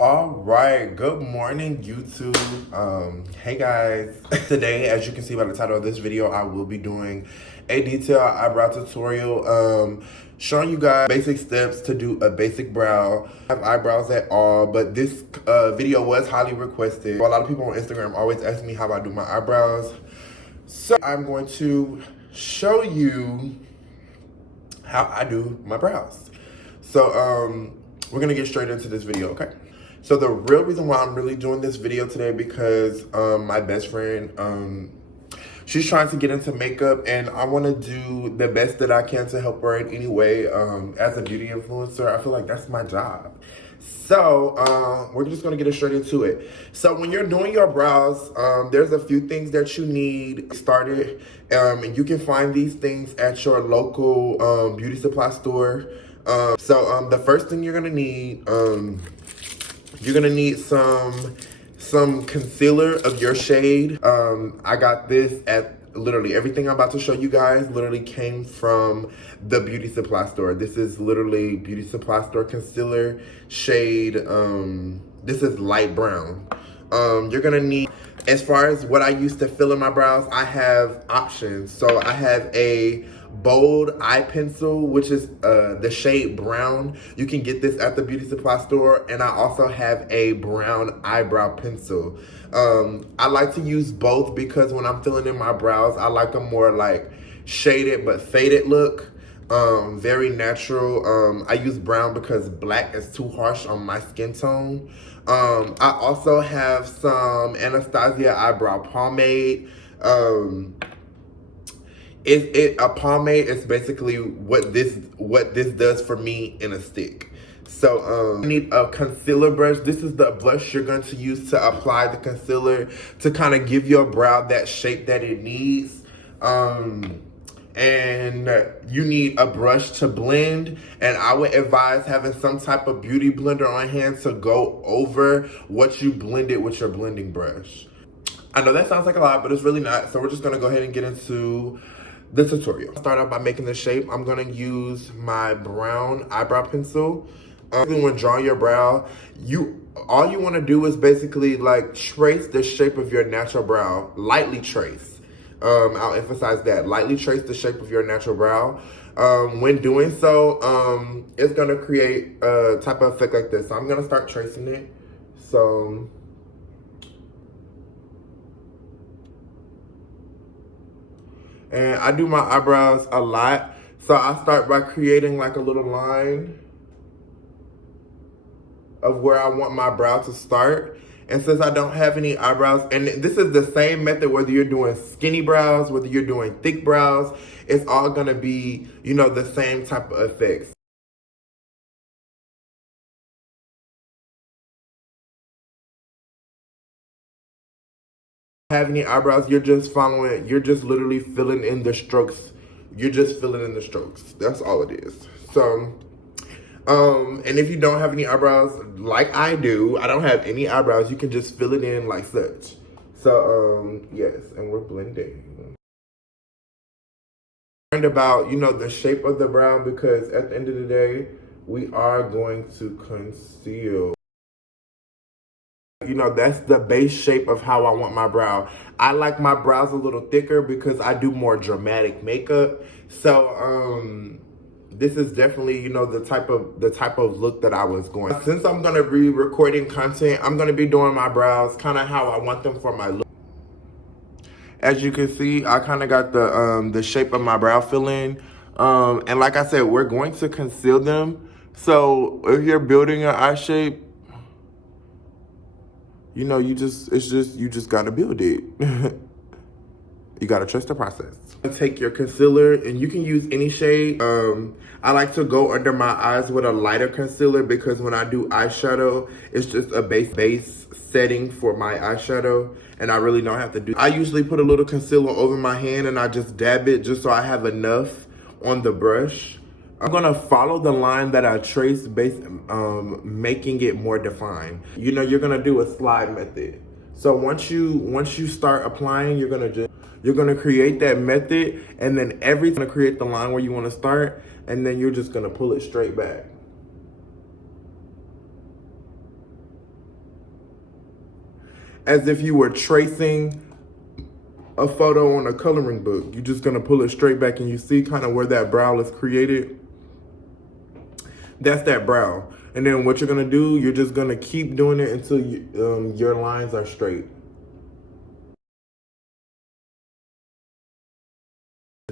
All right, good morning, YouTube. Hey guys. Today, as you can see by the title of this video, I will be doing a detailed eyebrow tutorial, showing you guys basic steps to do a basic brow. I have eyebrows at all, but this video was highly requested. A lot of people on Instagram always ask me how I do my eyebrows. So I'm going to show you how I do my brows. So we're gonna get straight into this video, okay? So the real reason why I'm really doing this video today because my best friend, she's trying to get into makeup and I want to do the best that I can to help her in any way. As a beauty influencer, I feel like that's my job. So we're just going to get straight into it. So when you're doing your brows, there's a few things that you need started. And you can find these things at your local beauty supply store. So the first thing you're going to need, you're gonna need some concealer of your shade. I got this at literally everything I'm about to show you guys literally came from the beauty supply store. This is literally beauty supply store concealer shade. This is light brown. You're gonna need, as far as what I use to fill in my brows, I have options. So I have a bold eye pencil, which is the shade brown. You can get this at the beauty supply store. And I also have a brown eyebrow pencil. I like to use both because when I'm filling in my brows, I like a more like shaded but faded look. Very natural. I use brown because black is too harsh on my skin tone. I also have some Anastasia eyebrow pomade. A pomade is basically what this does for me in a stick. So I need a concealer brush. This is the brush you're going to use to apply the concealer to kind of give your brow that shape that it needs. And you need a brush to blend, and I would advise having some type of beauty blender on hand to go over what you blended with your blending brush. I know that sounds like a lot, but it's really not. So we're just gonna go ahead and get into the tutorial. Start off by making the shape. I'm gonna use my brown eyebrow pencil. When drawing your brow, all you wanna do is basically like trace the shape of your natural brow, lightly trace. I'll emphasize that, lightly trace the shape of your natural brow. When doing so, it's gonna create a type of effect like this. So I'm gonna start tracing it. So, and I do my eyebrows a lot. So I start by creating like a little line of where I want my brow to start. And since I don't have any eyebrows, and this is the same method whether you're doing skinny brows, whether you're doing thick brows, it's all gonna be, you know, the same type of effects. Have any eyebrows, you're just following, you're just literally filling in the strokes. You're just filling in the strokes. That's all it is. So, and if you don't have any eyebrows, like I do, I don't have any eyebrows, you can just fill it in like such. So, yes, and we're blending. Learned about, you know, the shape of the brow because at the end of the day, we are going to conceal. You know, that's the base shape of how I want my brow. I like my brows a little thicker because I do more dramatic makeup. So, this is definitely, you know, the type of look that I was going. Since I'm gonna be recording content, I'm gonna be doing my brows kind of how I want them for my look. As you can see, I kind of got the shape of my brow filling. And like I said, we're going to conceal them. So if you're building your eye shape, you know, you just gotta build it. You gotta trust the process. Take your concealer, and you can use any shade. I like to go under my eyes with a lighter concealer because when I do eyeshadow, it's just a base setting for my eyeshadow, and I really don't have to do. I usually put a little concealer over my hand and I just dab it just so I have enough on the brush. I'm gonna follow the line that I traced, making it more defined. You know, you're gonna do a slide method. So once you start applying, you're gonna create that method, and then gonna create the line where you want to start, and then you're just gonna pull it straight back. as if you were tracing a photo on a coloring book. You're just gonna pull it straight back and you see kind of where that brow is created. That's that brow. And then what you're gonna do, you're just gonna keep doing it until your lines are straight.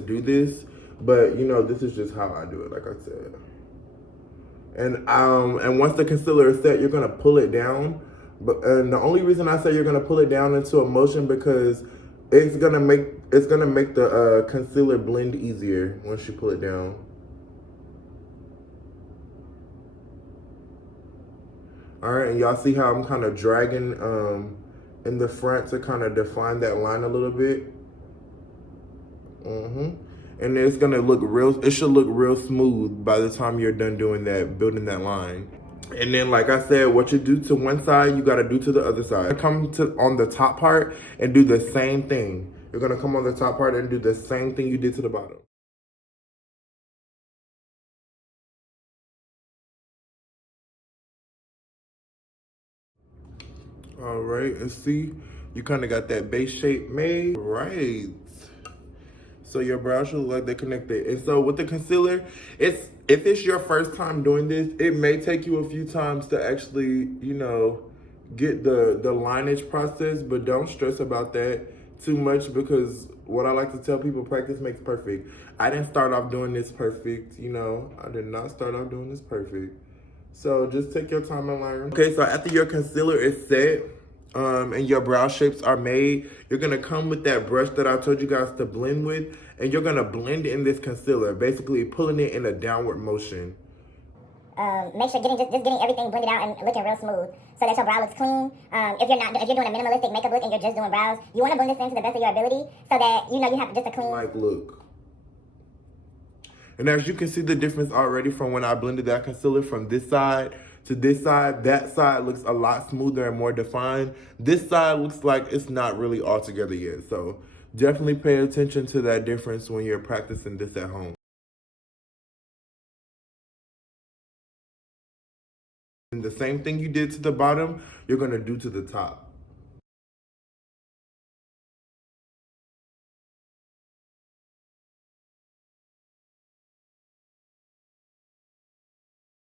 Do this, but you know, this is just how I do it, like I said. And once the concealer is set, you're gonna pull it down. And the only reason I say you're gonna pull it down into a motion because it's gonna make the concealer blend easier once you pull it down. All right, and y'all see how I'm kind of dragging in the front to kind of define that line a little bit. And it's gonna look real, it should look real smooth by the time you're done doing that, building that line. And then, like I said, what you do to one side, you gotta do to the other side. Come to on the top part and do the same thing. You're gonna come on the top part and do the same thing you did to the bottom. All right, and see, you kind of got that base shape made. Right. So your brows should look like they're connected. And so with the concealer, if it's your first time doing this, it may take you a few times to actually, you know, get the lineage process, but don't stress about that too much because what I like to tell people, practice makes perfect. I didn't start off doing this perfect, you know, I did not start off doing this perfect. So just take your time and learn. Okay, so after your concealer is set, and your brow shapes are made, you're gonna come with that brush that I told you guys to blend with, and you're gonna blend in this concealer, basically pulling it in a downward motion. Make sure just getting everything blended out and looking real smooth so that your brow looks clean. If you're doing a minimalistic makeup look and you're just doing brows, you want to blend this in to the best of your ability so that you know you have just a clean like look. And as you can see the difference already from when I blended that concealer from this side to this side, that side looks a lot smoother and more defined. This side looks like it's not really all together yet. So definitely pay attention to that difference when you're practicing this at home. And the same thing you did to the bottom, you're gonna do to the top.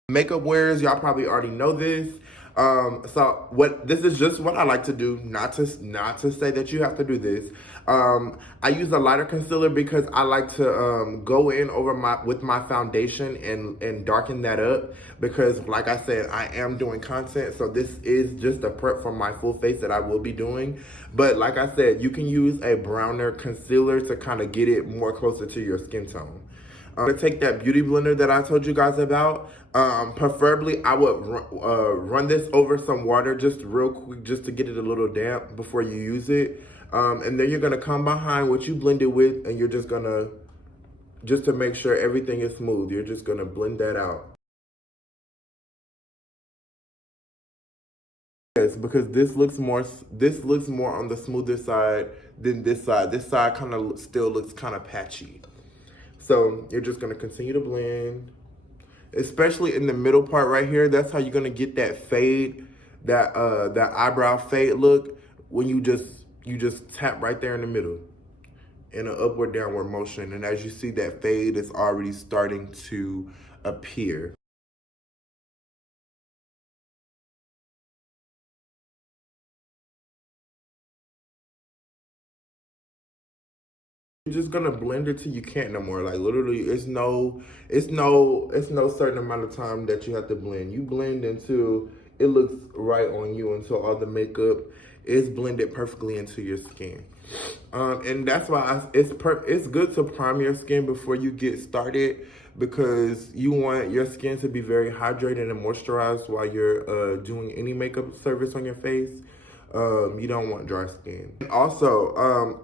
Makeup wearers, y'all probably already know this. So this is just what I like to do, not to say that you have to do this. I use a lighter concealer because I like to go in over with my foundation and darken that up because like I said, I am doing content, so this is just a prep for my full face that I will be doing. But like I said, you can use a browner concealer to kind of get it more closer to your skin tone. I'm gonna take that beauty blender that I told you guys about. Preferably, I would run this over some water just real quick, just to get it a little damp before you use it. And then you're gonna come behind what you blended with, and you're just to make sure everything is smooth, you're just gonna blend that out. Yes, because this looks more on the smoother side than this side. This side kind of still looks kind of patchy. So you're just gonna continue to blend, especially in the middle part right here. That's how you're gonna get that fade, that eyebrow fade look when you just tap right there in the middle in an upward downward motion. And as you see, that fade is already starting to appear. You're just gonna blend it till you can't no more. Like literally, it's no certain amount of time that you have to blend. You blend until it looks right on you, until all the makeup is blended perfectly into your skin. And that's why it's good to prime your skin before you get started because you want your skin to be very hydrated and moisturized while you're doing any makeup service on your face. You don't want dry skin. Also,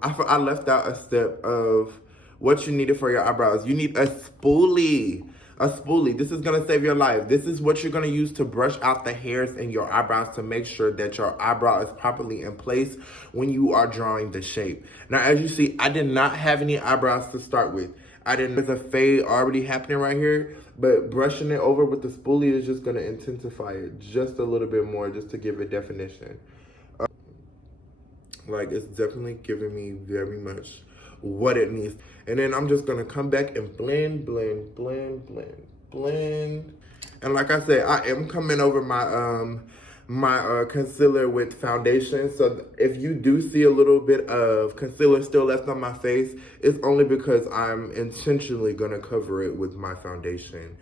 I left out a step of what you needed for your eyebrows. You need a spoolie. A spoolie. This is gonna save your life. This is what you're gonna use to brush out the hairs in your eyebrows to make sure that your eyebrow is properly in place when you are drawing the shape. Now, as you see, I did not have any eyebrows to start with. There's a fade already happening right here, but brushing it over with the spoolie is just gonna intensify it just a little bit more just to give it definition. Like, it's definitely giving me very much what it needs. And then I'm just gonna come back and blend, blend, blend, blend, blend. And like I said, I am coming over my concealer with foundation. So if you do see a little bit of concealer still left on my face, it's only because I'm intentionally gonna cover it with my foundation.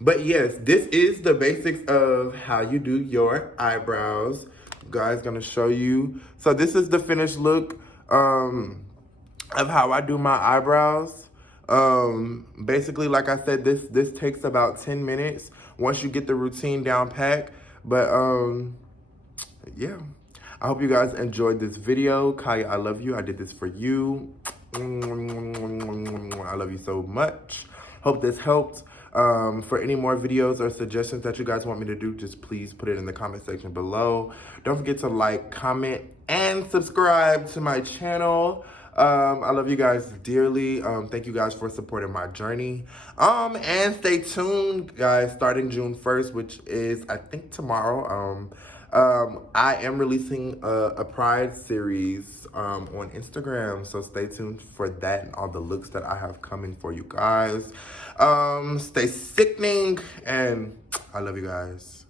But yes, this is the basics of how you do your eyebrows. Guys, gonna show you. So this is the finished look of how I do my eyebrows. Basically, like I said, this takes about 10 minutes once you get the routine down pat. But yeah, I hope you guys enjoyed this video. Kaya, I love you. I did this for you. I love you so much. Hope this helped. For any more videos or suggestions that you guys want me to do, just please put it in the comment section below. Don't forget to like, comment, and subscribe to my channel. I love you guys dearly. Thank you guys for supporting my journey. And stay tuned, guys, starting June 1st, which is, I think, tomorrow. I am releasing a Pride series on Instagram, so stay tuned for that and all the looks that I have coming for you guys. Stay sickening, and I love you guys.